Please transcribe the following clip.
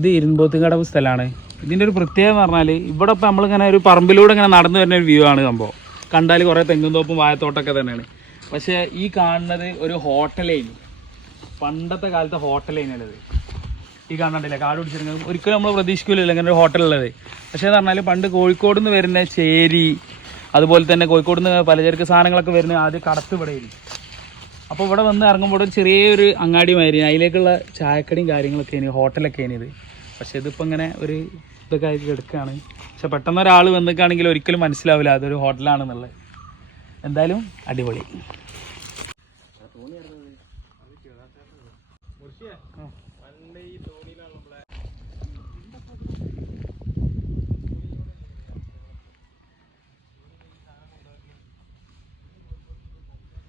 ഇത് ഇരുമ്പോത്തുകടവ് സ്ഥലമാണ്. ഇതിൻ്റെ ഒരു പ്രത്യേകത എന്ന് പറഞ്ഞാൽ ഇവിടെ ഇപ്പോൾ നമ്മളിങ്ങനെ ഒരു പറമ്പിലൂടെ ഇങ്ങനെ നടന്നു വരുന്ന ഒരു വ്യൂ ആണ് സംഭവം. കണ്ടാൽ കുറേ തെങ്ങും തോപ്പും വാഴത്തോട്ടമൊക്കെ തന്നെയാണ്. പക്ഷേ ഈ കാണുന്നത് ഒരു ഹോട്ടലേന്, പണ്ടത്തെ കാലത്തെ ഹോട്ടലേനുള്ളത്. ഈ കാണണ്ടില്ലേ കാട് പിടിച്ചിരുന്നത്, ഒരിക്കലും നമ്മൾ പ്രതീക്ഷിക്കില്ലല്ലോ ഇങ്ങനെ ഒരു ഹോട്ടലുള്ളത്. പക്ഷേ എന്ന് പറഞ്ഞാൽ പണ്ട് കോഴിക്കോട് നിന്ന് വരുന്ന ചേരി, അതുപോലെ തന്നെ കോഴിക്കോട് നിന്ന് പലചരക്ക് സാധനങ്ങളൊക്കെ വരുന്നത് ആദ്യം കടത്ത് ഇവിടെയായിരുന്നു. അപ്പോൾ ഇവിടെ വന്ന് ഇറങ്ങുമ്പോൾ ഒരു ചെറിയൊരു അങ്ങാടിയുമായിരുന്നു, അതിലേക്കുള്ള ചായക്കടിയും കാര്യങ്ങളൊക്കെ ഇനി ഹോട്ടലൊക്കെ ഇനി ഇത്. പക്ഷേ ഇതിപ്പോൾ ഇങ്ങനെ ഒരു ഇതൊക്കെ ആയിട്ട് കിടക്കുകയാണ്. പക്ഷെ പെട്ടെന്ന് ഒരാൾ വന്നിട്ടാണെങ്കിൽ ഒരിക്കലും മനസ്സിലാവില്ല അതൊരു ഹോട്ടലാണെന്നുള്ളത്. എന്തായാലും അടിപൊളി. ഈ